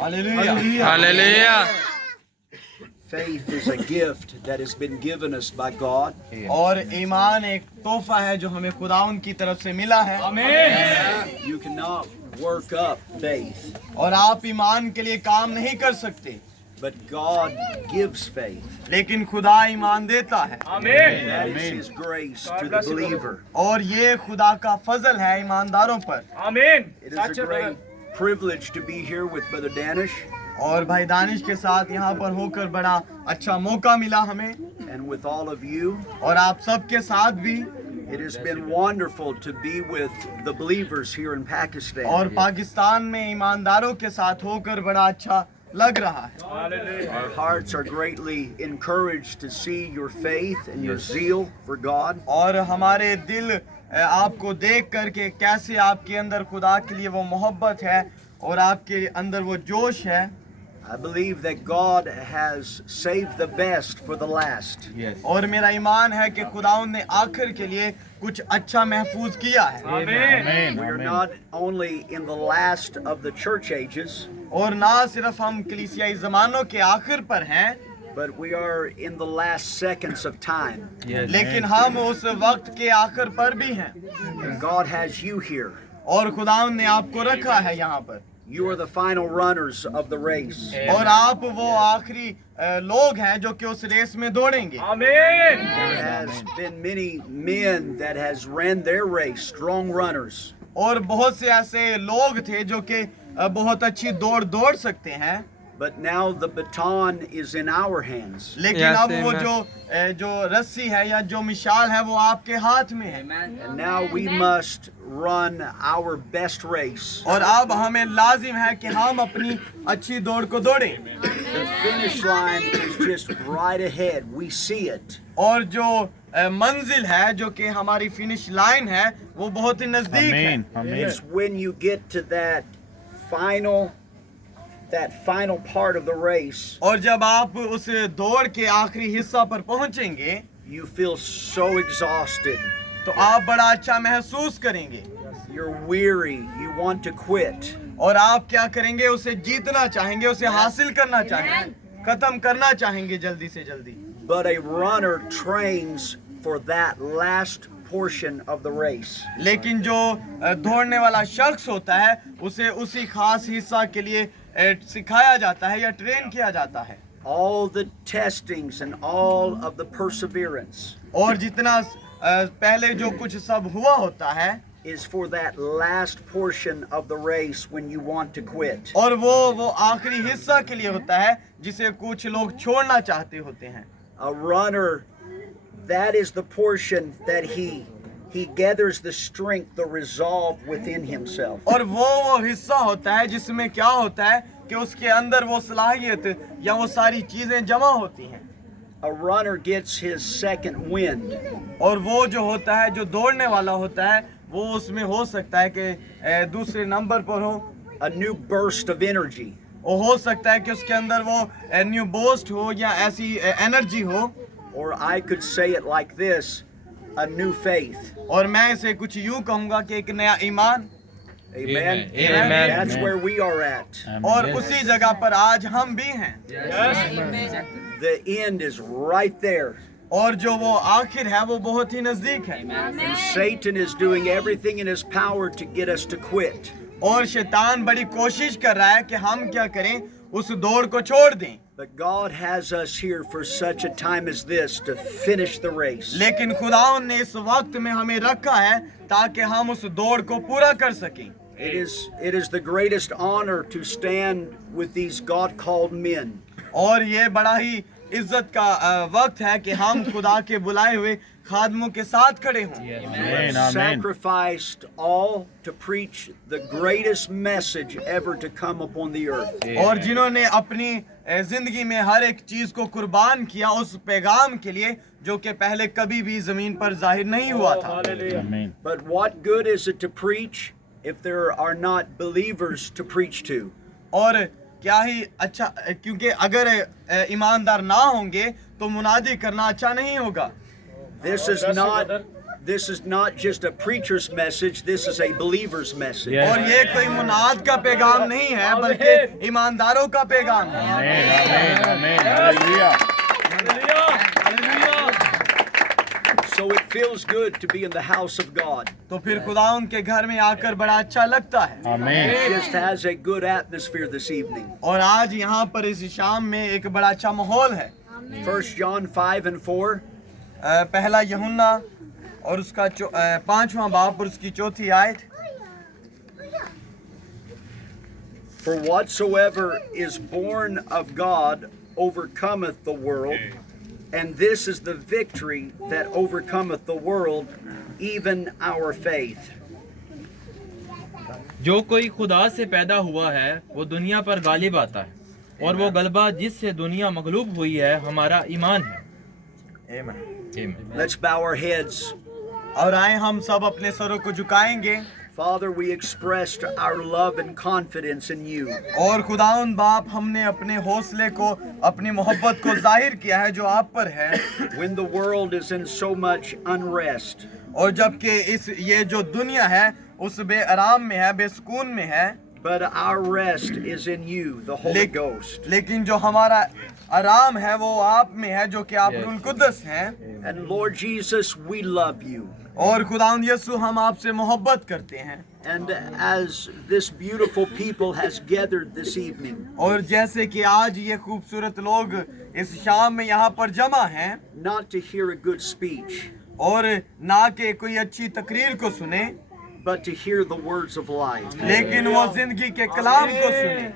Hallelujah. Faith is a gift that has been given us by God. और ईमान एक तोहफा है जो हमें खुदावंद की तरफ से मिला है। आमीन। You cannot work up faith, और आप ईमान के लिए काम नहीं कर सकते, but God gives faith. लेकिन खुदा ईमान देता है। आमीन। That is His grace to the believer. और ये खुदा का फजल है ईमानदारों पर। आमीन। It is a great privilege to be here with Brother Danish. और भाई दानिश के साथ यहाँ पर होकर बड़ा अच्छा मौका मिला हमें। And with all of you. और आप सबके साथ भी। It has been wonderful to be with the believers here in Pakistan. और पाकिस्तान में ईमानदारों के साथ होकर बड़ा अच्छा लग रहा है। Our hearts are greatly encouraged to see your faith and your zeal for God. और हमारे दिल आपको देख करके कैसे आपके अंदर खुदा के लिए वो मोहब्बत है और आपके अंदर वो जोश है। I believe that God has saved the best for the last. और मेरा ईमान है कि खुदावंद ने आखिर के लिए कुछ अच्छा महफूज किया है। Amen. We are not only in the last of the church ages, और ना सिर्फ हम कलीसियाई ज़मानों के आखिर पर हैं, but we are in the last seconds of time. लेकिन हम उस वक्त के आखिर पर भी हैं। And God has you here. और खुदावंद ने आपको रखा है यहाँ पर। You are the final runners of the race. और आप वो आखिरी लोग हैं जो कि उस रेस में दौड़ेंगे। Amen. There has been many men that has ran their race, strong runners. और बहुत से ऐसे लोग थे जो कि बहुत अच्छी दौड़ सकते हैं। But now the baton is in our hands. लेकिन अब वो जो रस्सी है या जो मिसाल है वो आपके हाथ में है। And now we must run our best race. और अब हमें लाजिम है कि हम अपनी अच्छी दौड़ को दौड़ें। The finish line is just right ahead. We see it. और जो मंजिल है जो कि हमारी फिनिश लाइन है वो बहुत ही नजदीक है। It's when you get to that final part of the race. और जब आप उस दौड़ के आखिरी हिस्सा पर पहुंचेंगे, you feel so exhausted. तो आप बड़ा अच्छा महसूस करेंगे। You're weary. You want to quit. और आप क्या करेंगे? उसे जीतना चाहेंगे, उसे हासिल करना चाहेंगे, खत्म करना चाहेंगे जल्दी से जल्दी। But a runner trains for that last portion of the race. लेकिन जो दौड़ने वाला शख्स होता है उसे उसी खास हिस्सा के लिए सिखाया जाता है या ट्रेन किया जाता है। All the testings and all of the perseverance. और जितना पहले जो कुछ सब हुआ होता है is for that last portion of the race when you want to quit. और वो आखिरी हिस्सा के लिए होता है जिसे कुछ लोग छोड़ना चाहते होते हैं। A runner, that is the portion that he gathers the strength, the resolve within himself. और वो हिस्सा होता है जिसमें क्या होता है कि उसके अंदर वो सलाहियत या वो सारी चीजें जमा होती हैं। A runner gets his second wind. और वो जो होता है जो दौड़ने वाला होता है वो उसमें हो सकता है कि दूसरे नंबर पर हो A new burst of energy. और हो सकता है कि उसके अंदर वो न्यू बूस्ट हो या ऐसी एनर्जी हो। Or I could say it like this, a new faith. और मैं इसे कुछ यूं कहूँगा कि एक नया ईमान। Amen. Amen. That's where we are at. और उसी जगह पर आज हम भी हैं। The end is right there. और जो वो आखिर है वो बहुत ही नजदीक है। And Satan is doing everything in his power to get us to quit. और शैतान बड़ी कोशिश कर रहा है कि हम क्या करें, उस दौड़ को छोड़ दें। But God has us here for such a time as this to finish the race. लेकिन खुदावंद ने इस वक्त में हमें रखा है ताकि हम उस दौड़ को पूरा कर सकें। It is the greatest honor to stand with these God-called men. और ये बड़ा ही इज्जत का वक्त है कि हम खुदा के बुलाए हुए खादमों के साथ खड़े हों। Who have sacrificed all to preach the greatest message ever to come upon the earth. और जिन्होंने अपनी जिंदगी में हर एक चीज को कुर्बान किया उस पैगाम के लिए जो कि पहले कभी भी जमीन पर जाहिर नहीं हुआ था। But what good is it to preach if there are not believers to preach to? और क्या ही अच्छा, क्योंकि अगर ईमानदार ना होंगे तो मुनादी करना अच्छा नहीं होगा। This is not This is not just a preacher's message, this is a believer's message. Yes. और ये कोई मुनाद का पैगाम नहीं है बल्कि ईमानदारों का पैगाम है। आमीन आमीन hallelujah. So it feels good to be in the house of God. तो फिर खुदा उनके घर में आकर बड़ा अच्छा लगता है। आमीन। It just has a good atmosphere this evening. और आज यहाँ पर इस शाम में एक बड़ा अच्छा माहौल है। 1 John 5:4. पहला यूहन्ना और उसका 5वां बाब और उसकी 4थी आयत। For whatsoever is born of God overcometh the world, and this is the victory that overcometh the world, even our faith. जो कोई खुदा से पैदा हुआ है वो दुनिया पर गालिब आता है और वो गलबा जिससे दुनिया मगलूब हुई है हमारा ईमान है। आमीन। Let's bow our heads. और आए हम सब अपने सरों को झुकाएंगे। Father, we expressed our love and confidence in you. और खुदावंद बाप हमने अपने हौसले को अपनी मोहब्बत को जाहिर किया है जो आप पर है। When the world is in so much unrest, और जबकि इस ये जो दुनिया है उस बेआराम में है, बेसुकून में है, but our rest is in you, the Holy Ghost. लेकिन जो हमारा आराम है वो आप में है जो कि आप रूहुल कुद्दस हैं। And Lord Jesus, we love you. और खुदावंद यीशु हम आपसे मोहब्बत करते हैं। And as this beautiful people has gathered this evening, और जैसे कि आज ये खूबसूरत लोग इस शाम में यहाँ पर जमा हैं not to hear a good speech, और ना कि कोई अच्छी तकरीर को सुने but to hear the words of life. लेकिन वो जिंदगी के कलाम को सुने।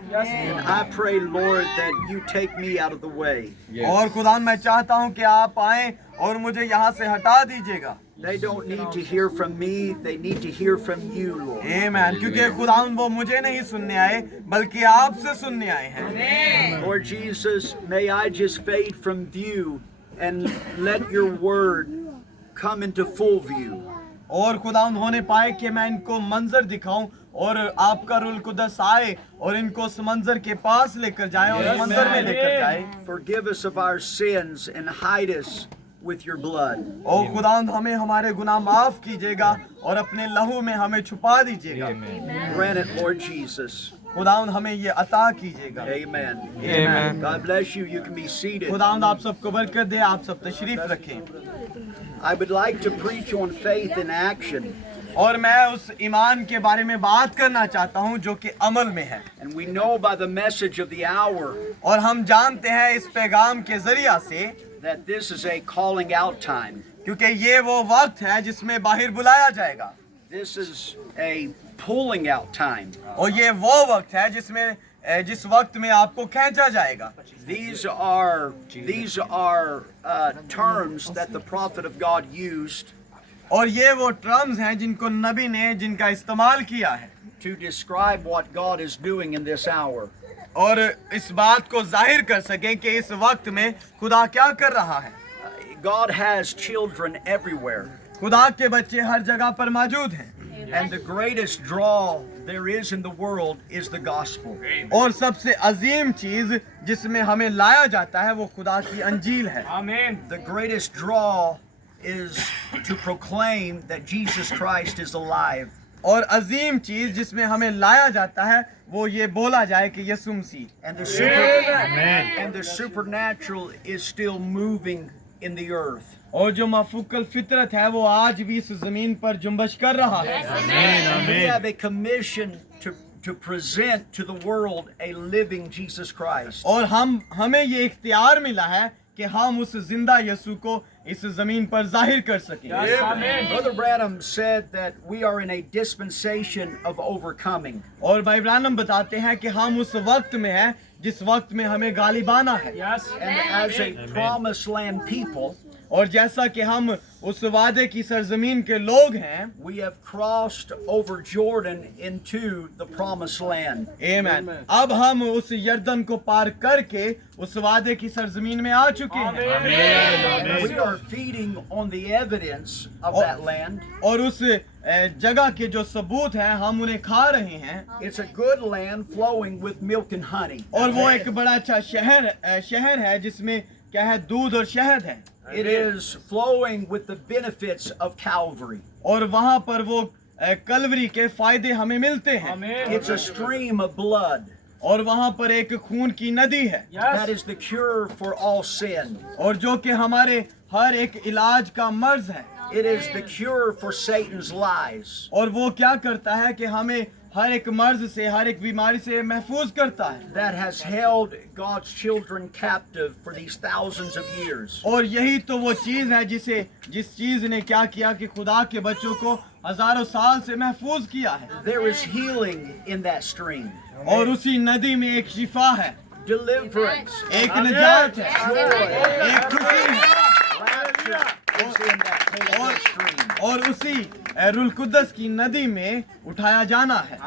And I pray, Lord, that you take me out of the way. और खुदा मैं चाहता हूँ कि आप आए और मुझे यहाँ से हटा दीजिएगा। They don't need to hear from me, they need to hear from you, Lord. आमीन। क्योंकि खुदा वो मुझे नहीं सुनने आए बल्कि आपसे सुनने आए हैं। Lord Jesus, may I just fade from view and let your word come into full view. और खुदा होने पाए कि मैं इनको मंजर दिखाऊं और आपका रूहुल कुद्दस आए और इनको उस मंजर के पास लेकर जाए और उस मंजर में लेकर जाए। Forgive us of our sins and hide us with your blood. और खुदा हमें हमारे गुनाह माफ कीजिएगा और अपने लहू में हमें छुपा दीजिएगा। Grant it, Lord Jesus. खुदा हमें ये अता कीजिएगा। Amen. आमीन। God bless you. You can be seated. खुदा आप सबको बरकत दे, आप सब तशरीफ रखें। I would like to preach on faith in action. और मैं उस ईमान के बारे में बात करना चाहता हूँ जो कि अमल में है। And we know by the message of the hour और हम जानते हैं इस पैगाम के जरिया से that this is a calling out time. क्योंकि ये वो वक्त है जिसमें बाहर बुलाया जाएगा। This is a pulling out time. और ये वो वक्त है जिस वक्त में आपको खींचा जाएगा। These are terms that the prophet of God used और ये वो टर्म्स हैं जिनको नबी ने जिनका इस्तेमाल किया है to describe what God is doing in this hour. और इस बात को जाहिर कर सके कि इस वक्त में खुदा क्या कर रहा है। God has children everywhere. खुदा के बच्चे हर जगह पर मौजूद हैं। And the greatest draw there is in the world is the gospel. और सबसे अजीम चीज जिसमें हमें लाया जाता है वो खुदा की अंजील है। आमीन। The greatest draw is to proclaim that Jesus Christ is alive. और अजीम चीज जिसमें हमें लाया जाता है वो ये बोला जाए कि यीशु मसीह And the supernatural is still moving in the earth. और जो माफूकल फितरत है वो आज भी इस जमीन पर जुम्बश कर रहा है। We have a commission to present to the world a living Jesus Christ. और हमें ये इख्तियार मिला है कि हम उस जिंदा यीशु को इस जमीन पर जाहिर कर सकें। Brother Branham said that we are in a dispensation of overcoming. और भाई ब्रानम बताते हैं कि हम उस वक्त में हैं जिस वक्त में हमें गालिबाना है। And as a promised land people, और जैसा कि हम उस वादे की सरजमीन के लोग हैं, we have crossed over Jordan into the promised land. आमीन। अब हम उस यरदन को पार करके उस वादे की सरजमीन में आ चुके हैं। We are feeding on the evidence of that land. और उस जगह के जो सबूत हैं हम उन्हें खा रहे हैं। It's a good land flowing with milk and honey. और वो एक बड़ा अच्छा शहर है जिसमें क्या है, दूध और शहद है। It is flowing with the benefits of Calvary. और वहाँ पर वो कलवरी के फायदे हमें मिलते हैं। It's a stream of blood और वहाँ पर एक खून की नदी है that is the cure for all sin. और जो कि हमारे हर एक इलाज का मर्ज है। It is the cure for Satan's lies. और वो क्या करता है कि हमें हर एक मर्ज से, हर एक बीमारी से महफूज करता है। That has held God's children captive for these thousands of years. और यही तो वो चीज है जिस चीज ने क्या किया कि खुदा के बच्चों को हजारों साल से महफूज किया है। There is healing in that stream. और उसी नदी में एक शिफा है, Deliverance. एक निजात है, Joy. एक खुशी है। Rapture is in that Holy Ghost stream. और उसी रूल कुद्दस की नदी में उठाया जाना है।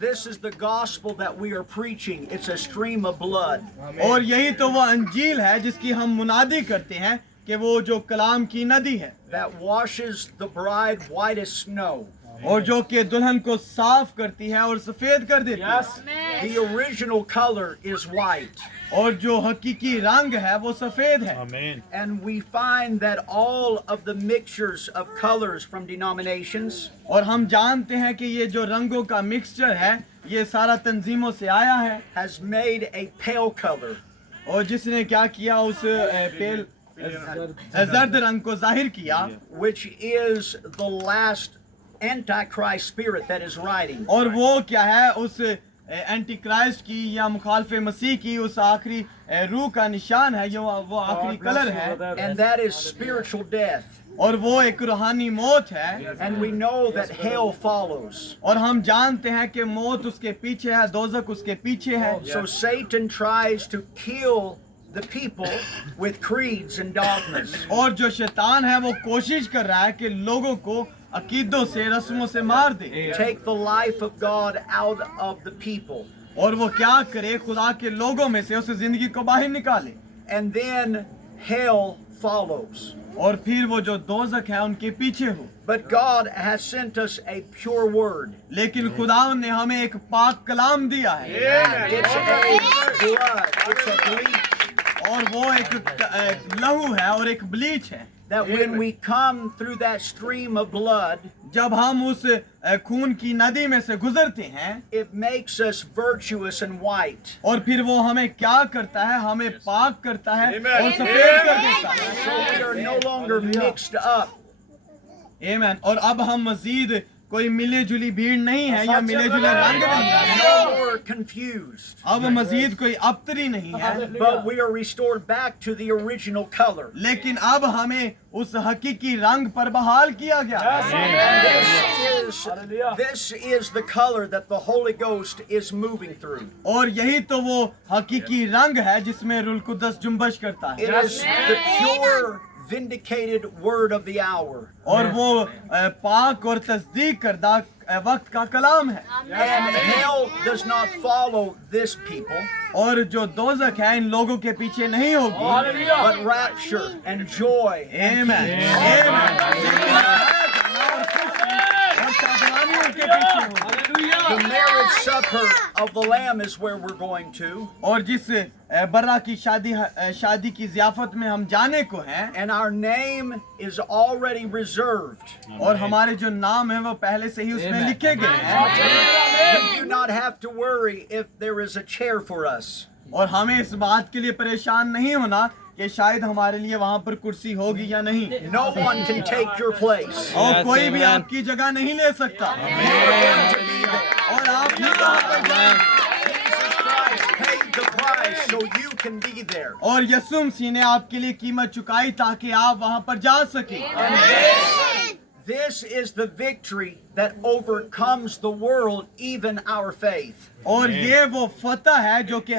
This is the gospel that we are preaching. It's a stream of blood. और यही तो वो अंजील है जिसकी हम मुनादी करते हैं कि वो जो कलाम की नदी है That washes the bride white as snow. और जो कि दुल्हन को साफ करती है और सफेद कर देती है। The original color is white. और जो हकीकी रंग है वो सफेद है। And we find that all of the mixtures of colors from denominations और हम जानते हैं कि ये जो रंगों का मिक्सचर है ये सारा तंजीमों से आया है has made a pale color. और जिसने क्या किया उस पेल जर्द रंग को जाहिर किया Which is the last antichrist spirit that is riding. और वो क्या है उस एंटी क्राइस्ट की या मुखालफे मसीह की उस आखिरी रूह का निशान है, जो वो आखिरी कलर है। And that is spiritual death. और वो एक रूहानी मौत है। And we know that hell follows. और हम जानते हैं कि मौत उसके पीछे है, दोजख उसके पीछे है। So Satan tries to kill the people with creeds and dogmas. और जो शैतान है वो कोशिश कर रहा है कि लोगों को अकीदों से, रस्मों से मार दे। Take the life of God out of the people. और वो क्या करे, खुदा के लोगों में से उस जिंदगी को बाहर निकाले। And then hell follows. और फिर वो जो दोजख है उनके पीछे हो। But God has sent us a pure word. लेकिन खुदा ने हमें एक पाक कलाम दिया है। It's a blood. It's a bleach. और वो एक लहू है और एक ब्लीच है। That when we come through that stream of blood, जब हम उस खून की नदी में से गुजरते हैं it makes us virtuous and white. और फिर वो हमें क्या करता है, हमें पाक करता है और सफेद कर देता है। So we are no longer mixed up. आमीन। और अब हम मजीद कोई मिले जुली भीड़ नहीं है या मिले जुले रंग नहीं है। No more confused. अब मजीद कोई अबतरी नहीं है, But we are restored back to the original color. लेकिन अब हमें उस हकीकी रंग पर बहाल किया गया है। This is the color that the Holy Ghost is moving through. और यही तो वो हकीकी रंग है जिसमें रूह कुद्दस जुम्बश करता है। It is the pure, vindicated word of the hour. और वो पाक और तस्दीक करदा वक्त का कलाम है। And hell does not follow this people, और जो दोजख है इन लोगों के पीछे नहीं होगी, but rapture and joy. आमीन आमीन। और साधनानी उनके पीछे होगी। The marriage supper of the Lamb is where we're going to. और जिस बर्रा की शादी की ज़ियाफत में हम जाने को हैं, And our name is already reserved. और हमारे जो नाम हैं वो पहले से ही उसमें लिखे गए हैं। We do not have to worry if there is a chair for us. और हमें इस बात के लिए परेशान नहीं होना कि शायद हमारे लिए वहाँ पर कुर्सी होगी या नहीं। No one can take your place. और कोई भी आपकी जगह नहीं ले सकता। और आप ही वहाँ पर जाएं। Jesus Christ paid the price so you can be there. और यीशु मसीह ने आपके लिए कीमत चुकाई ताकि आप वहाँ पर जा सके। This is the victory that overcomes the world, even our faith. और ये वो फतह है जो कि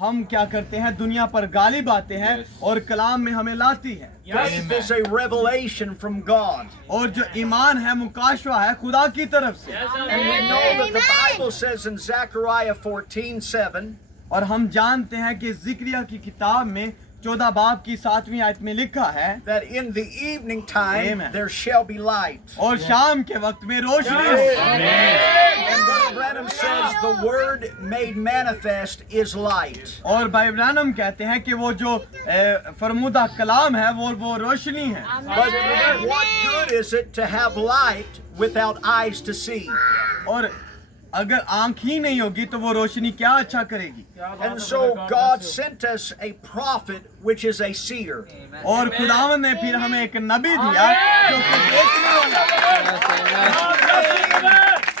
हम क्या करते हैं, दुनिया पर गालिब आते हैं और कलाम में हमें लाती है। Faith is a revelation from God. और जो ईमान है मुकाशवा है खुदा की तरफ से। And we know that the Bible says in Zechariah 14:7, और हम जानते हैं कि जिक्रिया की किताब में 14 बाब की 7वीं आयत में लिखा है that in the evening time Amen. there shall be light. और शाम के वक्त में रोशनी होगी। And Brother Branham says the word made manifest is light. और भाई ब्रानम कहते हैं कि वो जो फरमुदा कलाम है वो रोशनी है। But what good is it to have light without eyes to see? और अगर आंख ही नहीं होगी तो वो रोशनी क्या अच्छा करेगी। And so God sent us a prophet which is a seer. और खुदावन ने फिर हमें एक नबी दिया जो कि देखने वाला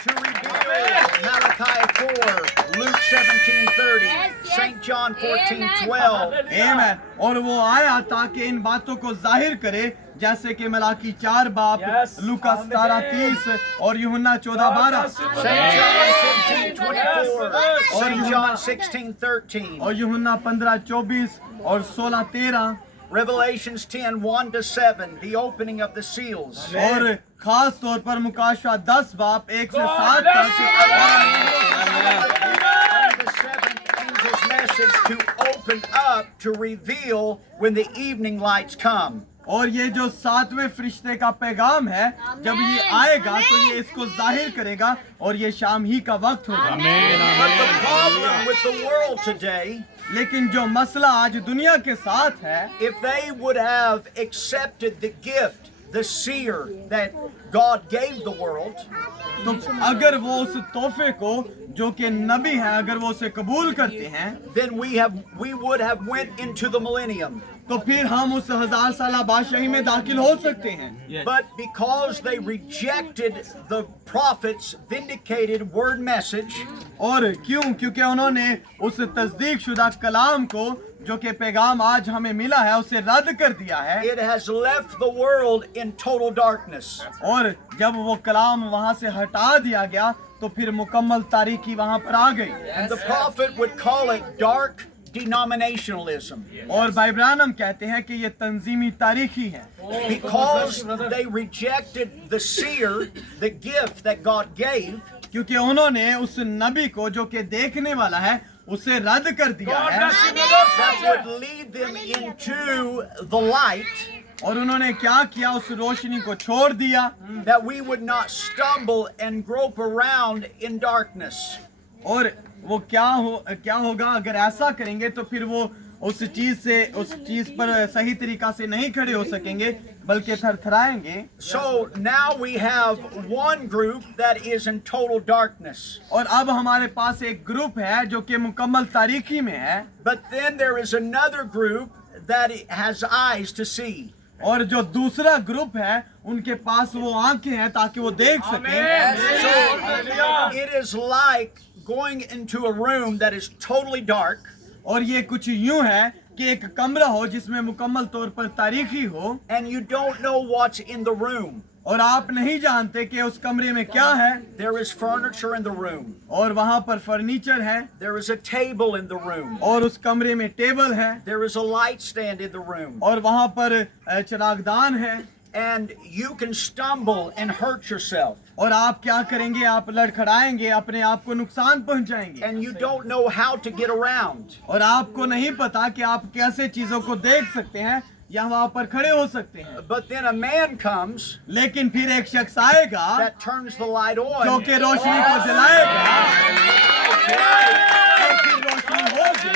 To reveal Malachi 4, Luke 17:30, St. John 14:12. है और वो आया ताकि इन बातों को जाहिर करे जैसे कि मलाकी 4 बाब लूका 17:30 और यूहन्ना 14:12 St. John 15:24, St. John 16:13. और यूहन्ना 15:24 और 16:13 Revelations 10:1-7, the opening of the seals. और खास तौर पर मुकाशवा 10 बाब 1 से 7 The seventh angel's message to open up, to reveal when the evening lights come. और ये जो 7वें फरिश्ते का पैगाम है जब ये आएगा तो ये इसको जाहिर करेगा और ये शाम ही का वक्त होगा। But the problem with the world today, लेकिन जो मसला आज दुनिया के साथ है, if they would have accepted the gift, the seer that God gave the world, तो अगर वो उस तोहफे को जो कि नबी है अगर वो उसे कबूल करते हैं then we would have went into the millennium. तो फिर हम उस 1000 साला बादशाही में दाखिल हो सकते हैं। But because they rejected the prophet's vindicated word message, और क्यों? क्योंकि उन्होंने उस तस्दीक शुदा कलाम को जो कि पैगाम आज हमें मिला है उसे रद्द कर दिया है it has left the world in total darkness. और जब वो कलाम वहां से हटा दिया गया तो फिर मुकम्मल तारीकी वहां पर आ गई। And the prophet would call it dark denominationalism. और भाई ब्रानम कहते हैं कि ये तंजीमी तारीखी है Because they rejected the seer, the gift that God gave, क्योंकि उन्होंने उस नबी को जो कि देखने वाला है उसे रद्द कर दिया है that would lead them into the light, और उन्होंने क्या किया उस रोशनी को छोड़ दिया that we would not stumble and grope around in darkness. और वो क्या होगा अगर ऐसा करेंगे तो फिर वो उस चीज पर सही तरीका से नहीं खड़े हो सकेंगे बल्कि थरथराएंगे। So now we have one group that is in total darkness. और अब हमारे पास एक ग्रुप है जो कि मुकम्मल तारीकी में है But then there is another group that has eyes to see. और जो दूसरा ग्रुप है उनके पास वो आंखें हैं ताकि वो देख सकें। So it is like going into a room that is totally dark, और ये कुछ यूं है कि एक कमरा हो जिसमें मुकम्मल तौर पर तारीखी हो and you don't know what's in the room. और आप नहीं जानते कि उस कमरे में क्या है। There is furniture in the room. और वहाँ पर फर्नीचर है There is a table in the room. और उस कमरे में टेबल है There is a light stand in the room. और वहाँ पर चिरागदान है। And you can stumble and hurt yourself. और आप क्या करेंगे? आप लड़खड़ाएंगे, अपने आप को नुकसान पहुंचाएंगे And you don't know how to get around. और आपको नहीं पता कि आप कैसे चीजों को देख सकते हैं या वहाँ पर खड़े हो सकते हैं। But then a man comes लेकिन फिर एक शख्स आएगा that turns the light on. जो कि रोशनी को जलाएगा और फिर रोशनी होगी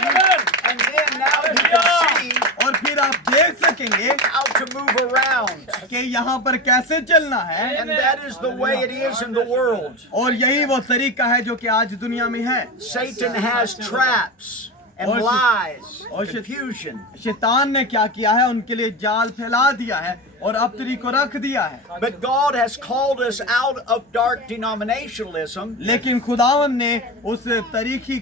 And then now you can see और फिर आप देख सकेंगे how to move around. कि यहाँ पर कैसे चलना है। And that is the way it is in the world. और यही वो तरीका है जो कि आज दुनिया में है। Satan has traps and और lies, और confusion. शैतान ने क्या किया है? उनके लिए जाल फैला दिया है और अबतरी को रख दिया है। But God has called us out of dark denominationalism लेकिन खुदावन ने उस तरीकी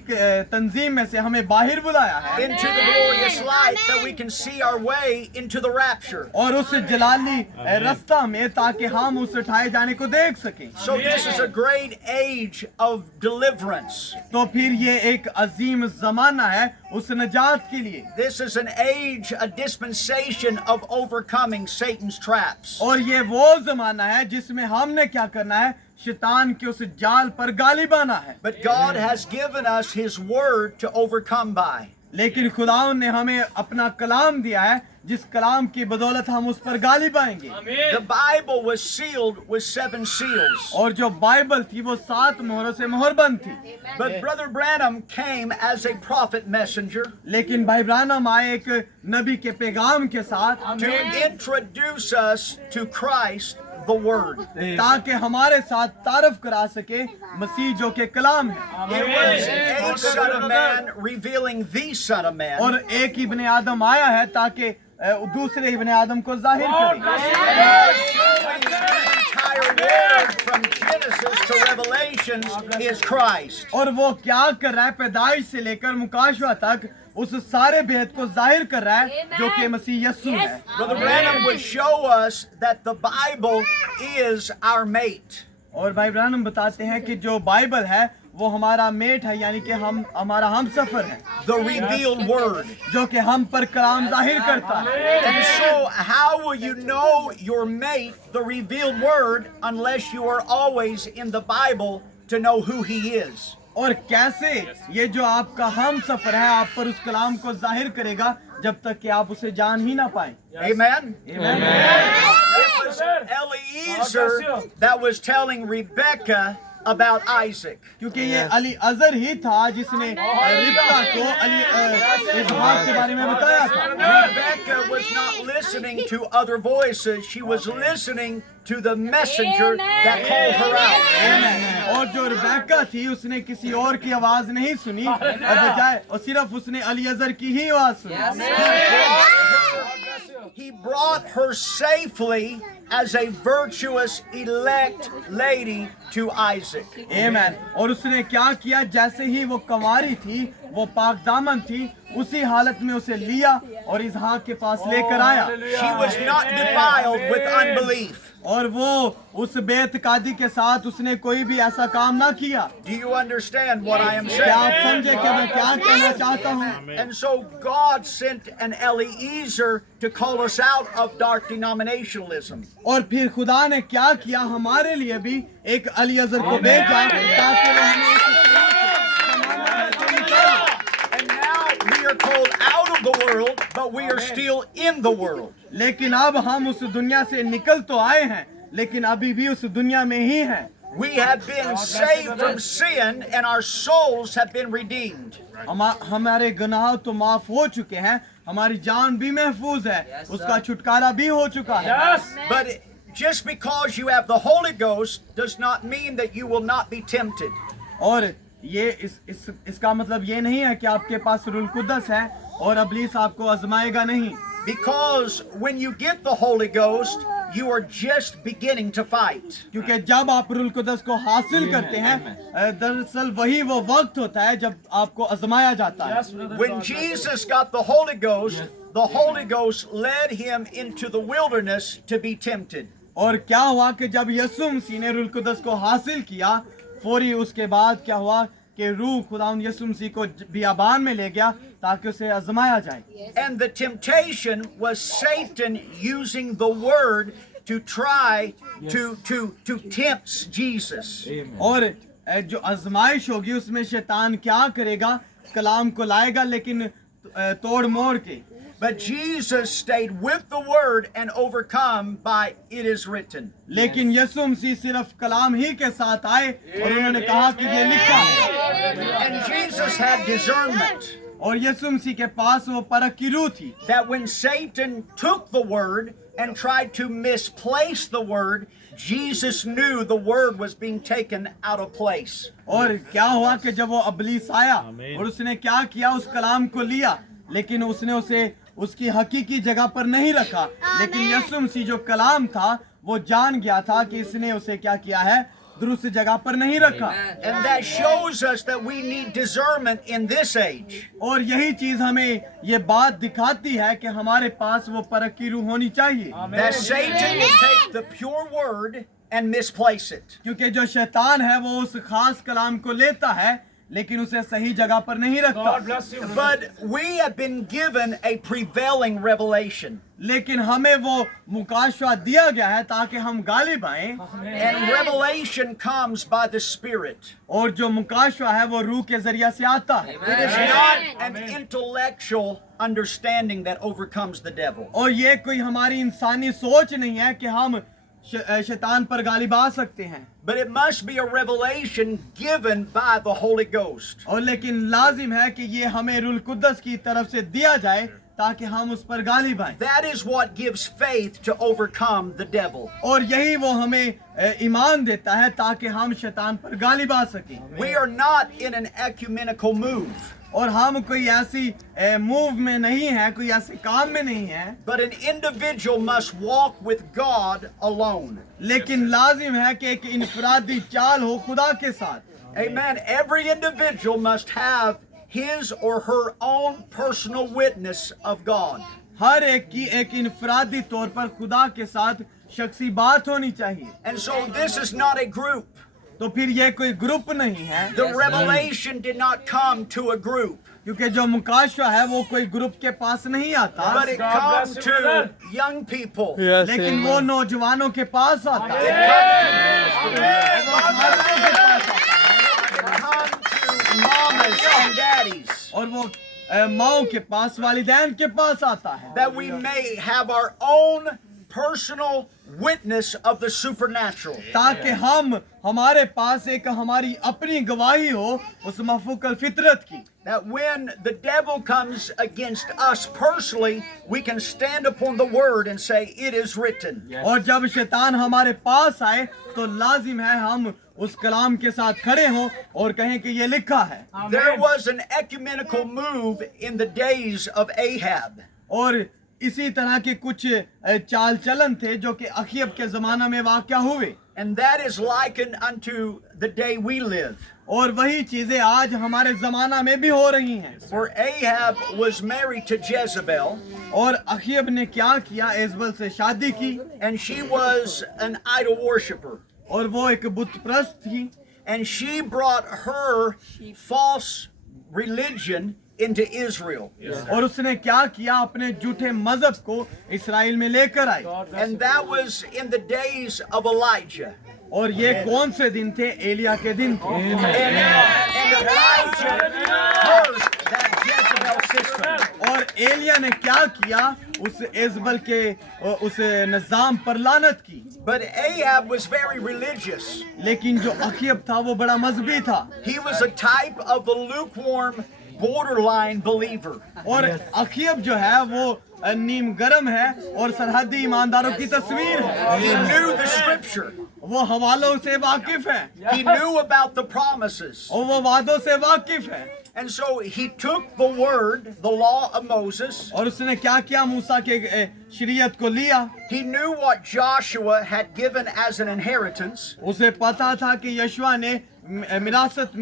तंजीम में से हमें बाहर बुलाया है into the glorious light that we can see our way into the rapture. और उस जलाली रास्ता में ताकि हम उस उठाए जाने को देख सकें। So this is a great age of deliverance. तो फिर ये एक अजीम जमाना है उस नजात के लिए। This is an age, a dispensation of overcoming Satan's traps. और ये वो जमाना है जिसमें हमने क्या करना है? शैतान के उस जाल पर गालिब आना है। But God has given us His word to overcome by. लेकिन खुदावन ने हमें अपना कलाम दिया है जिस कलाम की बदौलत हम उस पर गाली पाएंगे। The Bible was sealed with 7 seals. और जो बाइबल थी वो 7 मोहरों से मोहरबंद थी। But Brother Branham came as a prophet messenger लेकिन भाई ब्रानम आए एक नबी के पैगाम के साथ to introduce us to Christ, the Word. ताकि हमारे साथ तारफ करा सके मसीह जो के कलाम है। It was a Son of Man revealing the Son of Man. और एक ही इब्ने आदम आया है ताकि दूसरे इब्ने आदम को जाहिर करे। The entire word from Genesis to Revelations is Christ. और वो क्या कर रहा है, पैदाइश से लेकर मुकाशवा तक उस सारे भेद को जाहिर कर रहा है जो कि मसीह यीशु है। Brother Branham would show us that the Bible is our mate. और भाई ब्रानम बताते हैं कि जो बाइबल है वो हमारा मेट है, यानी कि हमारा हम सफर है, The revealed Word. जो कि हम पर कलाम जाहिर करता है। And so, how will you know your mate, the revealed Word, unless you are always in the Bible to know who He is? और कैसे ये जो आपका हम सफर है आप पर उस कलाम को जाहिर करेगा जब तक कि आप उसे जान ही ना पाए। Amen? It was Eliezer that was telling Rebecca about Isaac. क्योंकि ये अली अजर ही था जिसने रिबका को इसहाक के बारे में बताया था। Rebecca was not listening to other voices. She was listening to the messenger that called her out. और जो रिबेका थी उसने किसी और की आवाज नहीं सुनी और सिर्फ उसने अली अजर की ही आवाज सुनी। He brought her safely as a virtuous elect lady to Isaac. आमीन। और उसने क्या किया, जैसे ही वो कंवारी थी, वो पाक दामन थी, उसी हालत में उसे लिया और इसहाक के पास लेकर आया। She was not defiled with unbelief. और वो उस बेतकादी के साथ उसने कोई भी ऐसा काम ना किया। Do you understand what I am क्या आप saying? समझे कि मैं क्या कहना चाहता हूँ? And so God sent an Eliezer to call us out of dark denominationalism. और फिर खुदा ने क्या किया, हमारे लिए भी एक अलीअज़र को भेजा ताकि वो हमें इस तरह से निकाले। And now we are called out of the world, but we are still in the world. लेकिन अब हम उस दुनिया से निकल तो आए हैं, लेकिन अभी भी उस दुनिया में ही हैं। We have been saved from sin and our souls have been redeemed. हमारे गुनाह तो माफ हो चुके हैं, हमारी जान भी महफूज है, उसका छुटकारा भी हो चुका है। But just because you have the Holy Ghost does not mean that you will not be tempted. और ये इसका मतलब ये नहीं है कि आपके पास रूल कुद्दस है और इब्लीस आपको आजमाएगा नहीं। Because when you get the Holy Ghost, you are just beginning to fight. क्योंकि जब आप रूल कुद्दस को हासिल करते हैं, दरअसल वही वो वक्त होता है जब आपको आजमाया जाता है। When Jesus got the Holy Ghost led him into the wilderness to be tempted. और क्या हुआ कि जब यीशु मसीह ने रूल कुद्दस को हासिल किया, फौरी उसके बाद क्या हुआ कि रूह खुदावंद यीशु मसीह को बियाबान में ले गया ताकि उसे आजमाया जाए। And the temptation was Satan using the word to try to tempt Jesus. और जो आजमाइश होगी उसमें शैतान क्या करेगा, कलाम को लाएगा लेकिन तोड़ मोड़ के। But Jesus stayed with the word and overcome by it is written. लेकिन यीशु मसीह सिर्फ कलाम ही के साथ आए और उन्होंने कहा कि ये लिखा है। And Jesus had discernment. और यीशु मसीह के पास वो परख की रूह थी। That when Satan took the word and tried to misplace the word, Jesus knew the word was being taken out of place. और क्या हुआ कि जब वो इब्लीस आया और उसने क्या किया, उस कलाम को लिया लेकिन उसने उसे उसकी हकीकी जगह पर नहीं रखा, लेकिन यीशु मसीह जो कलाम था वो जान गया था कि इसने उसे क्या किया है, दुरुस्त जगह पर नहीं रखा। And that shows us that we need discernment in this age. और यही चीज हमें ये बात दिखाती है कि हमारे पास वो परख की रूह होनी चाहिए। That Satan will take the pure word and misplace it. क्योंकि जो शैतान है वो उस खास कलाम को लेता है लेकिन उसे सही जगह पर नहीं रखता। But we have been given a prevailing revelation. लेकिन हमें वो मुकाशवा दिया गया है ताकि हम गालिब आएं। And revelation comes by the Spirit. और जो मुकाशवा है वो रूह के जरिया से आता है। It is not an intellectual understanding that overcomes the devil. और ये कोई हमारी इंसानी सोच नहीं है कि हम शैतान पर गालिब आ सकते हैं, But it must be a revelation given by the Holy Ghost. और लेकिन लाजिम है कि ये हमें रूह कुद्दस की तरफ से दिया जाए ताकि हम उस पर गालिब आएं। That is what gives faith to overcome the devil. और यही वो हमें ईमान देता है ताकि हम शैतान पर गालिब आ सकें। We are not in an ecumenical move, और हम कोई ऐसी मूव में नहीं है, कोई ऐसे काम में नहीं है, but an individual must walk with God alone. लेकिन लाजिम है कि एक इनफरादी चाल हो खुदा के साथ। Amen. Every individual must have his or her own personal witness of God. हर एक की एक इनफरादी तौर पर खुदा के साथ शख्सी बात होनी चाहिए। And so this is not a group. तो फिर ये कोई ग्रुप नहीं है, The revelation did not come to a group, क्योंकि जो मुकाशवा है वो कोई ग्रुप के पास नहीं आता, but it comes to young people. लेकिन वो नौजवानों के पास आता है। It comes to mamas and daddies, और वो माओ के पास, वालिदैन के पास आता है, that we may have our own personal witness of the supernatural. ताकि हमारे पास एक हमारी अपनी गवाही हो उस मफूकल फितरत की। That when the devil comes against us personally, we can stand upon the word and say, "It is written." और जब शैतान हमारे पास आए तो लाजिम है हम उस कलाम के साथ खड़े हों और कहें कि ये लिखा है। There was an ecumenical move in the days of Ahab. और इसी तरह के कुछ चाल चलन थे जो कि अखीब के जमाना में वाक़या हुए, And that is likened unto the day we live. और वही चीजें आज हमारे जमाना में भी हो रही हैं। For Ahab was married to Jezebel, और अखीब ने क्या किया, एजबल से शादी की, and she was an idol worshiper. और वो एक बुत प्रस्त थी, And she brought her false religion into Israel. और उसने क्या किया, अपने झूठे मजहब को इस्राएल में लेकर आई। And that was in the days of Elijah. और ये कौन से दिन थे? एलिया के दिन थे। And Elijah cursed that Jezebel system. और एलिया ने क्या किया, उस एजबल के उस निजाम पर लानत की। But Ahab was very religious. लेकिन जो अखीब था वो बड़ा मजहबी था, He was a type of the lukewarm, borderline believer. और अखीब जो है वो नीम गरम है और सरहदी ईमानदारों की तस्वीर है। He knew the scripture. वो हवालों से वाकिफ है, He knew about the promises. और वो वादों से वाकिफ है। And so he took the word, the law of Moses. और उसने क्या किया, मूसा के शरीयत को लिया। He knew what Joshua had given as an inheritance. उसे पता था कि यशुआ ने विरासत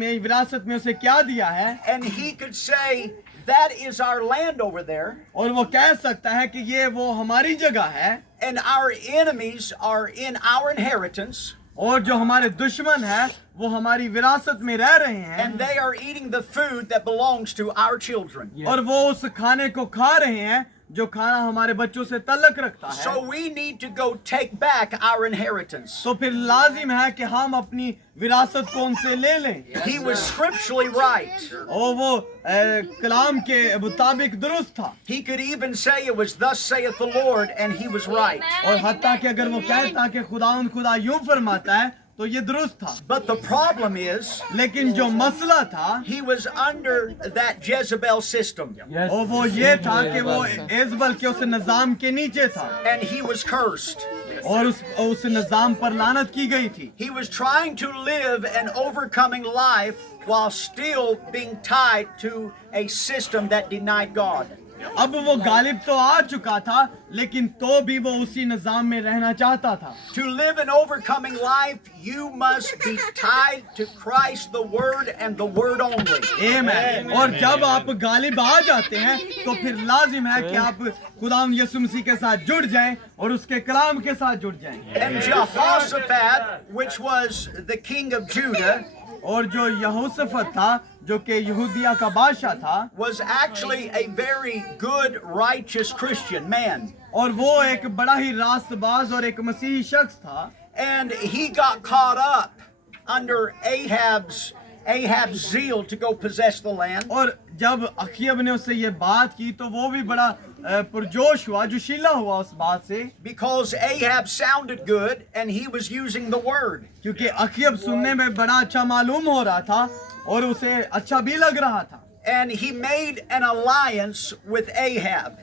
में उसे क्या दिया है, And he could say, that is our land over there. और वो कह सकता है कि ये वो हमारी जगह है, And our enemies are in our inheritance. और जो हमारे दुश्मन है वो हमारी विरासत में रह रहे हैं, And they are eating the food that belongs to our children. और वो उस खाने को खा रहे हैं जो खाना हमारे बच्चों से तल्लक रखता है। So we need to go take back our inheritance. तो फिर लाजिम है कि हम अपनी विरासत को उनसे ले लें। He was scripturally right. और वो कलाम के मुताबिक दुरुस्त था, He could even say it was thus saith the Lord, and he was right. और हत्ता कि अगर वो कहता कि खुदा यूं फरमाता है तो ये दुरुस्त था। But the problem is, लेकिन जो मसला था he was under that Jezebel system, और वो ये था कि वो एजबल के उस निजाम के नीचे था, and he was cursed. और उस निजाम पर लानत की गई थी। He was trying to live an overcoming life while still being tied to a system that denied God. अब वो गालिब तो आ चुका था, लेकिन तो भी वो उसी निजाम में रहना चाहता था। To live an overcoming life, you must be tied to Christ, the Word, and the Word only. आमीन। और जब आप गालिब आ जाते हैं तो फिर लाजिम है कि आप खुदावंद यीशु मसीह के साथ जुड़ जाएं और उसके कलाम के साथ जुड़ जाएं। And Jehoshaphat, which was the king of Judah, और जो यहोशफत था जो कि यहूदिया का बादशाह था, was actually a very good, righteous Christian man. और वो एक बड़ा ही रास्तबाज और एक मसीही शख्स था, And he got caught up under Ahab's Ahab's zeal to go possess the land. और जब अखियब ने उससे ये बात की तो वो भी बड़ा पुरजोश हुआ, जोशीला हुआ उस बात से, Because Ahab sounded good and he was using the word. क्योंकि अखियब सुनने में बड़ा अच्छा मालूम हो रहा था और उसे अच्छा भी लग रहा था। And he made an alliance with Ahab.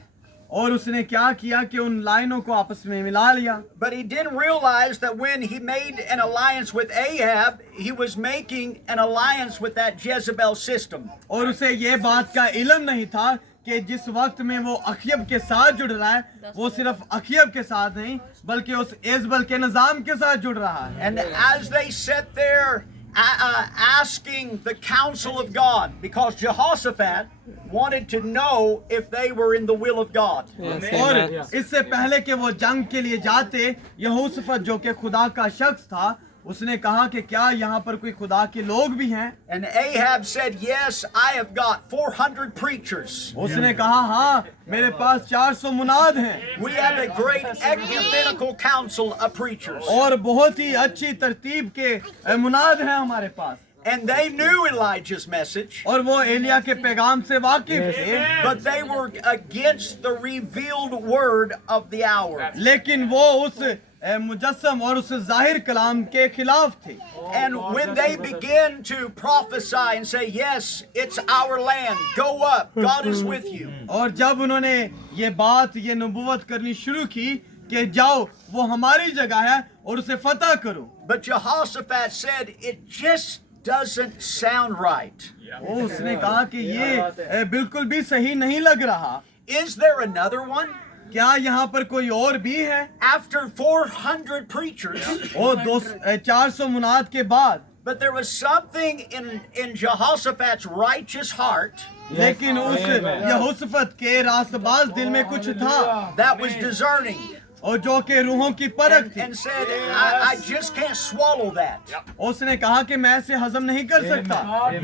और उसने क्या किया कि उन लाइनों को आपस में मिला लिया। But he didn't realize that when he made an alliance with Ahab, he was making an alliance with that Jezebel system. और उसे ये बात का इल्म नहीं था कि जिस वक्त में वो अखियब के साथ जुड़ रहा है, वो सिर्फ अखियब के साथ नहीं बल्कि उस एजबल के निजाम के साथ जुड़ रहा है। And as they sat there asking the counsel of God, because Jehoshaphat wanted to know if they were in the will of God. और इससे पहले कि वो जंग के लिए जाते, यहोशफत जो कि खुदा का शख्स था, उसने कहा कि क्या यहाँ पर कोई खुदा के लोग भी हैं? And Ahab said, yes, I have got 400 preachers. उसने कहा हाँ, मेरे पास 400 मुनाद हैं We have a great ecumenical council of preachers. और बहुत ही अच्छी तरतीब के मुनाद हैं हमारे पास। And they knew Elijah's message, और वो एलिया के पैगाम से वाकिफ थे, but they were against the revealed word of the hour. लेकिन वो उस मुजस्सम और उस जाहिर कलाम के खिलाफ थे। And when they began to prophesy and say, yes, it's our land, go up, God is with you. और जब उन्होंने ये बात, ये नबूवत करनी शुरू की कि जाओ, वो हमारी जगह है और उसे फतह करो, But Jehoshaphat said, it just doesn't sound right. वो उसने कहा कि ये बिल्कुल भी सही नहीं लग रहा। Is there another one? क्या यहाँ पर कोई और भी है? After 400 preachers, वो 400 मुनाद के बाद, but there was something in Jehoshaphat's righteous heart लेकिन उस यहोशफत के रास्तबाज दिल में कुछ था that was discerning और जो कि रूहों की परख थी। and said, I just can't swallow that. उसने कहा कि मैं इसे हजम नहीं कर सकता।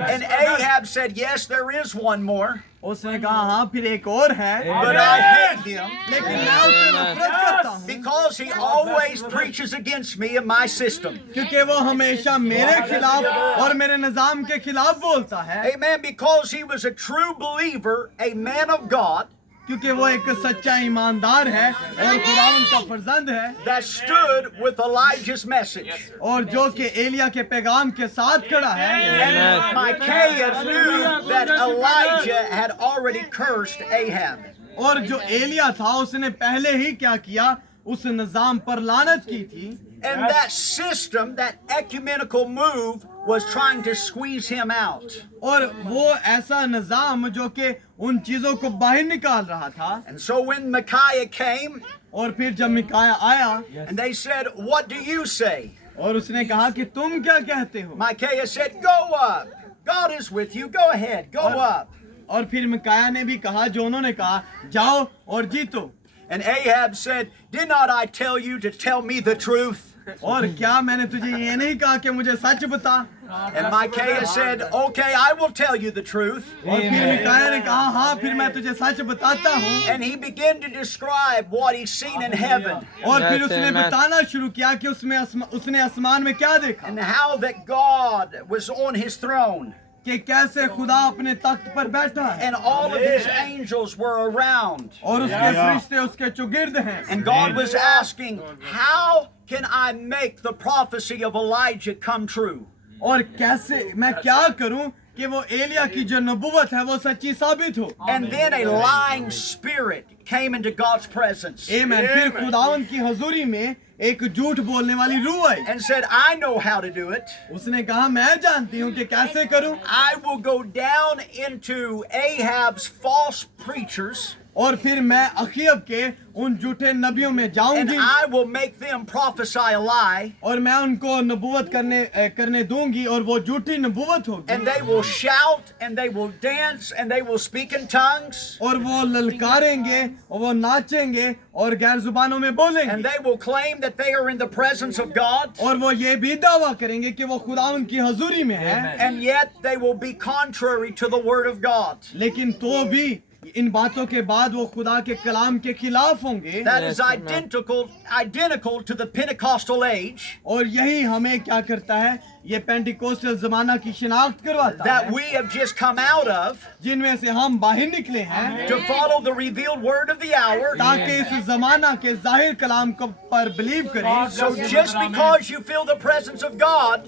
And Ahab said, yes, there is one more, उसने कहा हाँ, फिर एक और है, but I hate him लेकिन मैं उससे नफरत करता हूँ because he always preaches against me and my system. क्योंकि वो हमेशा मेरे खिलाफ और मेरे निजाम के खिलाफ बोलता है। Amen. Because he was a true believer, a man of God, क्योंकि वो एक सच्चा ईमानदार है और खुदावंद का फर्जंद है that stood with Elijah's message. और जो कि एलिया के पैगाम के साथ खड़ा है। And Micaiah knew that Elijah had already cursed Ahab. और जो एलिया था उसने पहले ही क्या किया, उस निजाम पर लानत की थी। And that system, that ecumenical move, was trying to squeeze him out. और वो ऐसा निजाम जो कि उन चीजों को बाहर निकाल रहा था। And so when Micaiah came, और फिर जब मिकाया आया and they said, what do you say? और उसने कहा कि तुम क्या कहते हो? Micaiah said, go up. God is with you. Go ahead. Go up. और फिर मिकाया ने भी कहा जो उन्होंने कहा, जाओ और जीतो। And Ahab said, did not I tell you to tell me the truth? और क्या मैंने तुझे ये नहीं कहा कि मुझे सच बता? And Micaiah said, okay, I will tell you the truth. और फिर मिकाया ने कहा हाँ, फिर मैं तुझे सच बताता हूँ। And he began to describe what he's seen in heaven और फिर उसने बताना शुरू किया कि उसने आसमान में क्या देखा, and how that God was on his throne कि कैसे खुदा अपने तख्त पर बैठा है and all of his angels were around. और उसके फरिश्ते उसके चुगिर्द हैं। And God was asking, how can I make the prophecy of Elijah come true? और कैसे मैं क्या करूं कि वो एलिया की जो नबूवत है वो सच्ची साबित हो। And then a lying spirit came into God's presence आमीन। फिर खुदावंद की हजूरी में एक झूठ बोलने वाली रूह आई and said, I know how to do it. उसने कहा मैं जानती हूँ कि कैसे करूं। I will go down into Ahab's false preachers और फिर मैं अखियब के उन झूठे नबियों में and जाऊंगी I will make them prophesy a lie, और मैं उनको नबूवत करने दूंगी और वो झूठी नबूवत होगी and they will shout and they will dance and they will speak in tongues और वो ललकारेंगे और वो नाचेंगे और गैर जुबानों में and बोलेंगे they will claim that they are in the presence of God, और वो ये भी दावा करेंगे कि वो खुदावंद की हजूरी में है, and yet they will be contrary to the word of God. लेकिन तो भी इन बातों के बाद वो खुदा के कलाम के खिलाफ होंगे। That is identical to the Pentecostal age. और यही हमें क्या करता है, ये पेंटिकोस्टल जमाना की शिनाख्त करवाता That है we have just come out of जिनमें से हम बाहर निकले हैं, to follow the revealed word of the hour. ताकि इस जमाना के जाहिर कलाम को पर बिलीव करें। So just because you feel the presence of God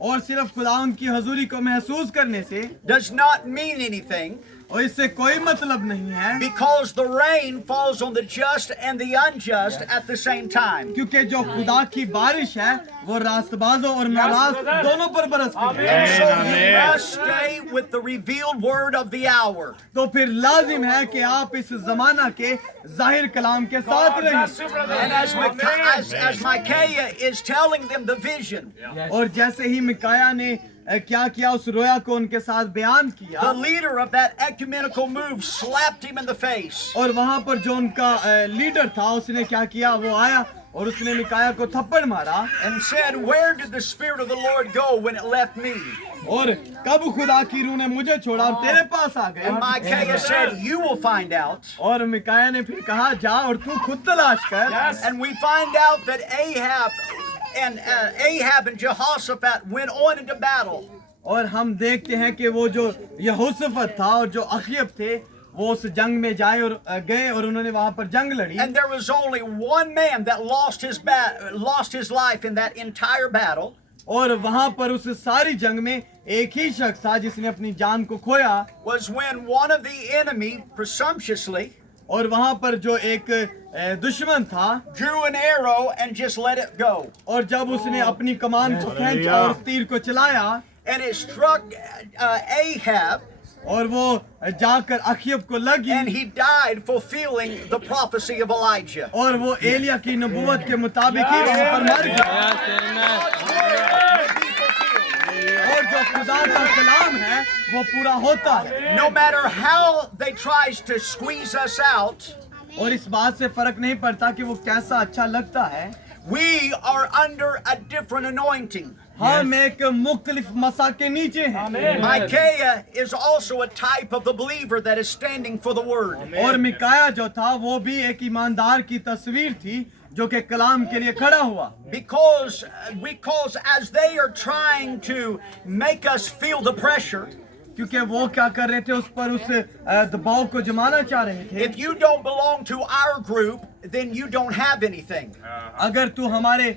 और सिर्फ खुदावन की हजूरी को महसूस करने से does not mean anything, और इससे कोई मतलब नहीं है, because the rain falls on the just and the unjust at the same time. क्योंकि जो खुदा की बारिश है वो रास्तबाजों और नाराज दोनों पर बरसती है। And so you must stay with the revealed word of the hour. तो फिर लाजिम है कि आप इस जमाना के जाहिर कलाम के साथ रहें। And as Micaiah is telling them the vision, और जैसे ही मिकाया ने क्या किया, उस रोया को उनके साथ बयान किया, the leader of that ecumenical move slapped him in the face. और वहां पर जो उनका लीडर था उसने क्या किया, वो आया और उसने मिकाया को थप्पड़ मारा And said, "Where did the Spirit of the Lord go when it left me?" और कब खुदा की रूह ने मुझे छोड़ा और तेरे पास आ And गया। Micaiah said, "You will find out." और मिकाया ने फिर कहा, जा और तू खुद तलाश कर। And we find out that Ahab and Jehoshaphat went on into battle. और हम देखते हैं कि वो जो यहोशफत था और जो अखयब थे वो उस जंग में गए और उन्होंने वहां पर जंग लड़ी। And there was only one man that lost his life in that entire battle. और वहां पर उस सारी जंग में एक ही शख्स था जिसने अपनी जान को खोया, Was when one of the enemy presumptuously और वहां पर जो एक दुश्मन था drew an arrow and just let it go. और जब उसने अपनी कमान को खींचा और तीर को चलाया And it struck Ahab, और वो जाकर अखयब को लगी and he died fulfilling the prophecy of Elijah. और वो एलिया की नबूवत के मुताबिक ही वहां पर मर गया। और जो खुदा का कलाम है वो पूरा होता है। No matter how they tries to squeeze us out, और इस बात से फर्क नहीं पड़ता कि वो कैसा अच्छा लगता है, we are under a different anointing. हम एक मुख्तलिफ मसा के नीचे हैं। Micaiah is also a type of the believer that is standing for the word. और मिकाया जो था वो भी एक ईमानदार की तस्वीर थी जो कि कलाम के लिए खड़ा हुआ। Because as they are trying to make us feel the pressure, क्योंकि वो क्या कर रहे थे, उस पर उस दबाव को जमाना चाह रहे थे। if you don't belong to our group, then you don't have anything. अगर तू हमारे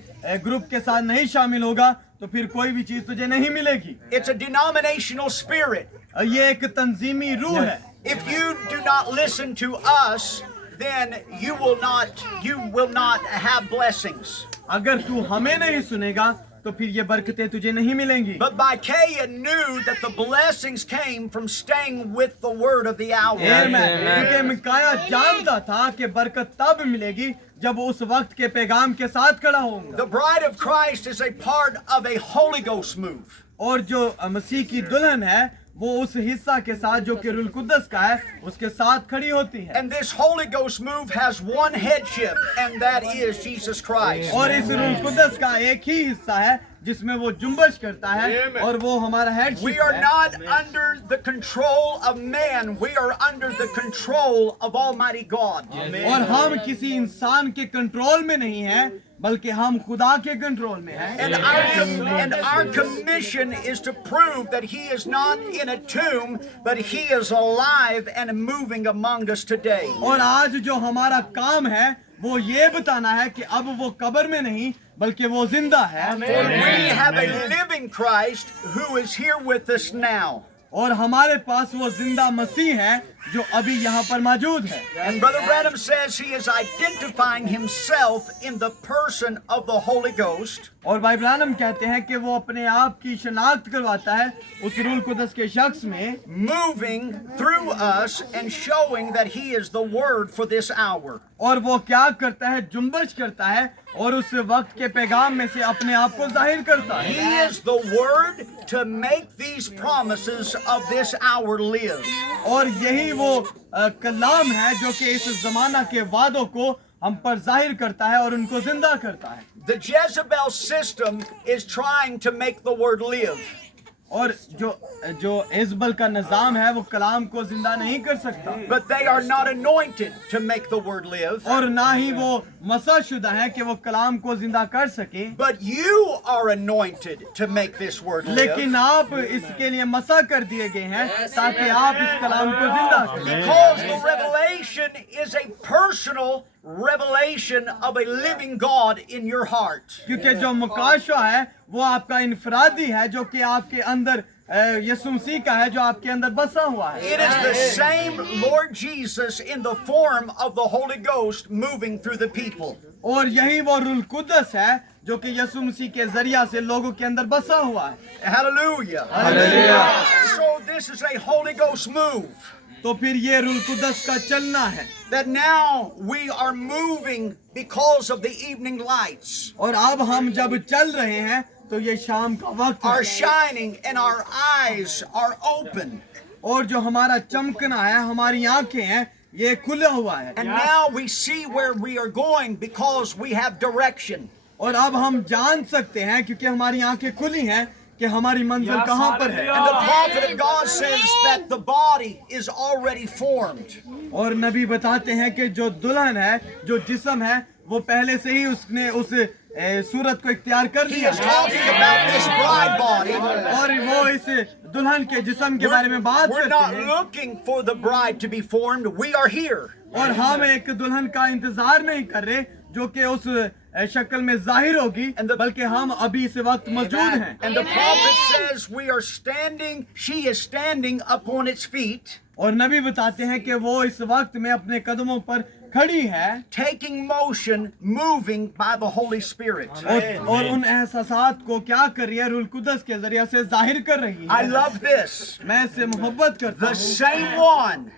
ग्रुप के साथ नहीं शामिल होगा तो फिर कोई भी चीज तुझे नहीं मिलेगी। It's a denominational spirit. ये एक तंजीमी रूह है। If you do not listen to us, then you will not have blessings. अगर तू हमें नहीं सुनेगा तो फिर ये बरकतें तुझे नहीं मिलेंगी। But Micaiah knew that the blessings came from staying with the word of the hour. क्योंकि मिकाया जानता था कि बरकत तब मिलेगी जब वो उस वक्त के पैगाम के साथ खड़ा होगा। The bride of Christ is a part of a Holy Ghost move. और जो मसीह की दुल्हन है वो उस हिस्सा के साथ जो कि रूह कुद्दस का है उसके साथ खड़ी होती है। And this Holy Ghost move has one headship, and that is Jesus Christ. और इस रूह कुद्दस का एक ही हिस्सा है जिसमें वो जुम्बश करता है और वो हमारा हेडशिप We are है। not under the control of man. We are under the control of Almighty God. और हम किसी इंसान के कंट्रोल में नहीं हैं बल्कि हम खुदा के कंट्रोल में हैं। And our commission is to prove that He is not in a tomb, but He is alive and moving among us today. और आज जो हमारा काम है वो ये बताना है कि अब वो कब्र में नहीं बल्कि वो जिंदा है। We have a living Christ who is here with us now. और हमारे पास वो जिंदा मसीह है जो अभी यहाँ पर मौजूद है। And Brother Branham says he is identifying himself in the person of the Holy Ghost. और भाई ब्रानम कहते हैं कि वो अपने आप की शनाख्त करवाता है उस रूह कुद्दस के शख्स में, moving through us and showing that He is the Word for this hour. और वो क्या करता है, जुम्बश करता है और उस वक्त के पैगाम में से अपने आप को जाहिर करता है। He is the Word to make these promises of this hour live. और यही वो कलाम है जो कि इस जमाना के वादों को हम पर जाहिर करता है और उनको जिंदा करता है। The Jezebel system is trying to make the Word live. और जो इज़बल का निजाम है वो कलाम को जिंदा नहीं कर सकता, but they are not anointed to make the word live. और ना ही वो मसाशुदा है कि वो कलाम को जिंदा कर सके, But you are anointed to make this word लेकिन live. आप इसके लिए मसा कर दिए गए हैं ताकि आप इस कलाम को जिंदा करें। Because the revelation is a personal revelation of a living God in your heart. क्योंकि जो मुकाशा है वो आपका इनफरादी है जो कि आपके अंदर यीशु मसीह का है जो आपके अंदर बसा हुआ है। It is the same Lord Jesus in the form of the Holy Ghost moving through the people. और यही वो रूल कुदस है जो कि यीशु मसीह के जरिया से लोगों के अंदर बसा हुआ है। Hallelujah. Hallelujah. So this is a Holy Ghost move. तो फिर ये रूल कुदस का चलना है, That now we are moving because of the evening lights और अब हम जब चल रहे हैं तो ये शाम का वक्त are है, shining and our eyes are open. और जो हमारा चमकना है, हमारी आंखें हैं, ये खुला हुआ है, And now we see where we are going because we have direction. और अब हम जान सकते हैं क्योंकि हमारी आंखें खुली हैं कि हमारी मंजिल कहाँ पर है। And the prophet of God says that the body is already formed. और नबी बताते हैं कि जो दुल्हन है, जो जिस्म है, वो पहले से ही उसने उस सूरत को इख्तियार कर He लिया is है, talking about this bride body. और वो इस दुल्हन के जिस्म के बारे में बात We're करते not हैं, looking for the bride to be formed. We are here. और हम एक दुल्हन का इंतजार नहीं कर रहे जो कि उस शक्ल में जाहिर होगी, बल्कि हम अभी इस वक्त मौजूद हैं। And the prophet says we are standing, she is standing upon its feet, और नबी बताते हैं कि वो इस वक्त में अपने कदमों पर खड़ी है, taking motion, moving by the Holy Spirit. और उन एहसासात को क्या कर रही है, रूल कुदस के जरिए से जाहिर कर रही I है। love this. मैं इससे मोहब्बत करता The हूँ, same one.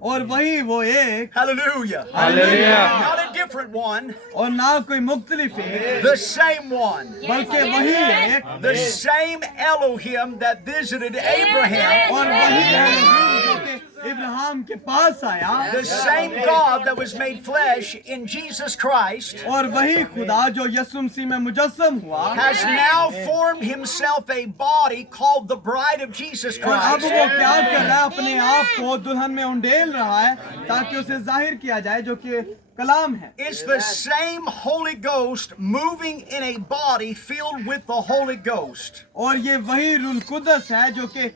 और वही वो एक, Hallelujah. Hallelujah. Not a different one. और ना कोई मुख्तलिफ एक, The same one. बल्कि वही एक, The same Elohim that visited Abraham. और वही एलोहीम जो कि इब्राहिम के पास आया, The same God that was made flesh in Jesus Christ और वही खुदा जो यीशु मसीह में मुजस्सम हुआ, has now formed himself a body called the bride of Jesus और अब Christ. वो क्या कर रहा है, अपने आप को दुल्हन में उंडेल रहा है ताकि उसे जाहिर किया जाए जो कि कलाम है। It's the same Holy Ghost moving in a body filled with the Holy Ghost. और ये वही रूल कुदस है जो कि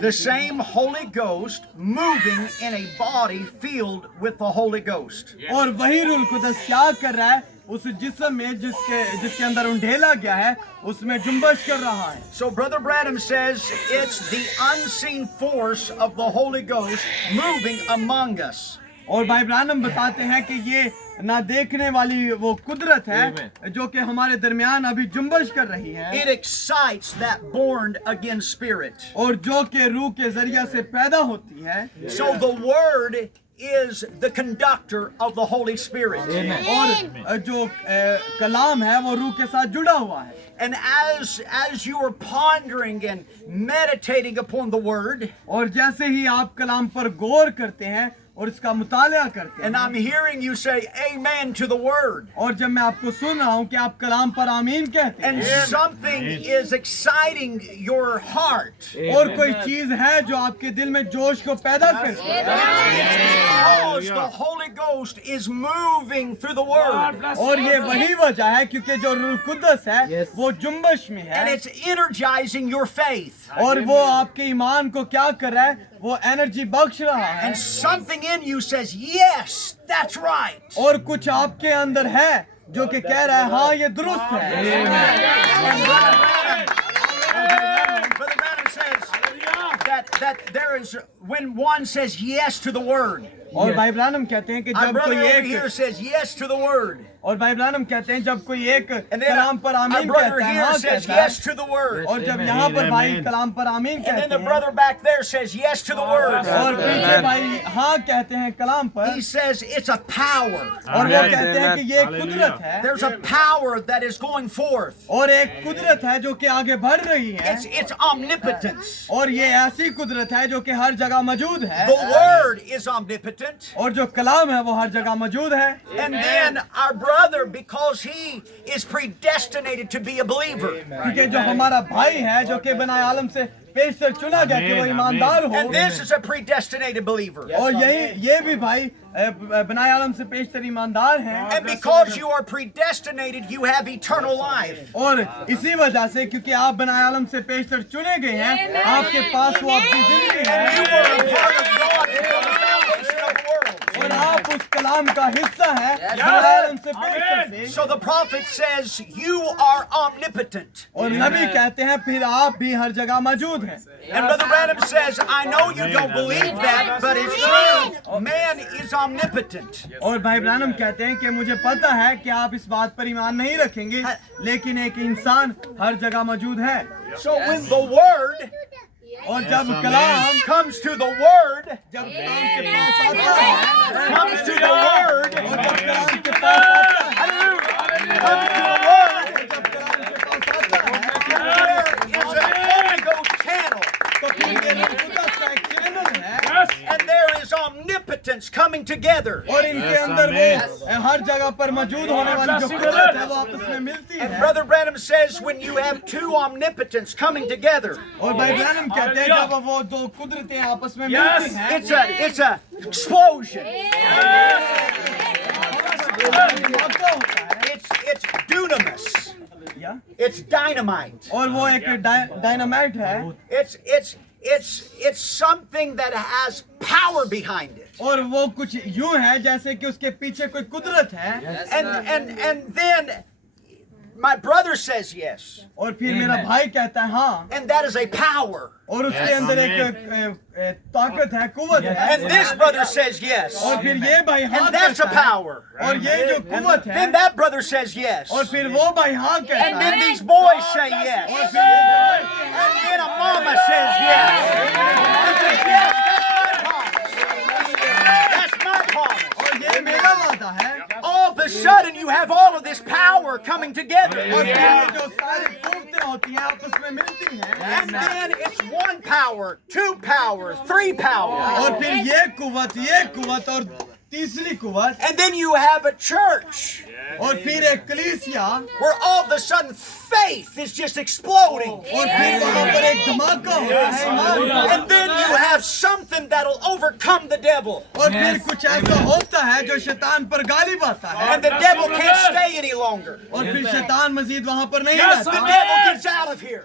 The same Holy Ghost moving in a body filled with the Holy Ghost. और वही रूल कुदस क्या कर रहा है, उस जिस्म में जिसके अंदर उंडेला गया है उसमें जुम्बश कर रहा है। So Brother Branham says it's the unseen force of the Holy Ghost moving among us. और भाई ब्रानम बताते हैं कि ये ना देखने वाली वो कुदरत है जो कि हमारे दरमियान अभी जुम्बश कर रही है, It excites that born again spirit. और जो कि रूह के जरिया से पैदा होती है। So the Word is the conductor of the Holy Spirit. और जो कलाम है वो रूह के साथ जुड़ा हुआ है। And as you are pondering and meditating upon the Word, और जैसे ही आप कलाम पर गौर करते हैं और इसका मुताला करते and हैं, I'm hearing you say amen to the Word, और जब मैं आपको सुन रहा हूँ कि आप कलाम पर आमीन कहते and हैं, something is exciting your heart, और कोई चीज है जो आपके दिल में जोश को पैदा करती है, because the Holy Ghost is moving through the Word, और ये वही वजह है क्योंकि जो रूह कुदस है वो जुम्बश में and है, it's energizing your faith, और वो आपके ईमान को क्या कर रहा है, वो एनर्जी बख्श रहा है, and something in you says, yes, that's right. और कुछ आपके अंदर है जो कि कह रहा है हाँ ये दुरुस्त है। And Brother Branham says that there is, when one says yes to the Word, और भाई ब्रानम कहते हैं कि our जब brother कोई over here एक, says yes to the Word, और भाई ब्रानम कहते हैं जब कोई एक and then कलाम पर our आमीन brother कहता है, here हाँ says कहता yes है, to the Word, और जब यहाँ पर भाई कलाम पर आमीन and कहते then the हैं, brother back there says yes to the Word. और पीछे भाई हाँ कहते हैं कलाम पर, He says it's a power. और वो कहते हैं कि ये एक कुदरत है, There's a power that is going forth. और एक कुदरत है जो कि आगे बढ़ रही है, It's omnipotence. और ये ऐसी कुदरत है जो कि हर जगह जगह मौजूद है The Word is omnipotent. और जो कलाम है वो हर जगह मौजूद है And then our brother, because he is predestinated to be a believer. क्योंकि जो हमारा भाई है जो कि बनाए आलम से पेशतर चुना गया कि वो ईमानदार हो And this is a predestinated believer. और ये भी भाई बनाए आलम से पेशतर ईमानदार हैं And because you are predestinated, you have eternal life. और इसी वजह से क्योंकि आप बनाए आलम से पेशतर चुने गए हैं आपके पास वो अपनी जिंदगी And you है were a part of God before the foundation of the world. और आप उस कलाम का हिस्सा है बनाए आलम से पेशतर से So the prophet says, you are omnipotent. और नबी कहते हैं फिर आप भी हर जगह मौजूद हैं And Brother Branham says, I know you don't believe that, but it's true. Man is omnipotent. और भाई ब्रानम कहते हैं कि मुझे पता है कि आप इस बात पर ईमान नहीं रखेंगे लेकिन एक इंसान हर जगह मौजूद है So when the Word और जब कलाम comes to the Word, जब कलाम के पास आता है comes to the Word, और जब कलाम के पास आता है comes to the Word, जब कलाम के पास आता है there is a Holy Ghost channel. तो फिर ये कुदरत का एक चैनल है And there is omnipotence coming together. और इनके अंदर वो हर जगह पर मौजूद होने वाली जो कुदरत है वो आपस में मिलती And है Brother Branham says, when you have two omnipotence coming together, और भाई ब्रानम कहते हैं जब वो दो कुदरतें आपस में मिलती हैं it's a explosion. मौका होता है It's dunamis. या It's dynamite. और वो एक डायनामाइट है It's something that has power behind it. और वो कुछ यूं है जैसे कि उसके पीछे कोई कुदरत है And then my brother says yes. और फिर मेरा भाई कहता है हाँ And that is a power. और उसके अंदर एक ताकत है कुवत है And this brother says yes. और फिर ये भाई हाँ And that's a कहता है power. और ये जो कुवत है Then that brother says yes. और फिर वो भाई हाँ And कहता then है these boys say yes. और फिर ये And then a mama says yes. And says, yes, that's my promise. और ये मेरा वादा है All of a sudden you have all of this power coming together. और फिर ये जो सारी कुवतें होती हैं आपस में मिलती हैं And then it's one power, two power, three power. और फिर ये कुवत और तीसरी कुवत And then you have a church और फिर एक कलीसिया where all of a sudden faith is just exploding. और फिर वहाँ पर एक धमाका होता है ईमान And then you have something that'll overcome the devil. और फिर कुछ ऐसा होता है जो शैतान पर गालिब आता है And the devil can't stay any longer. और फिर शैतान मजीद वहाँ पर नहीं The रहता devil gets out of here.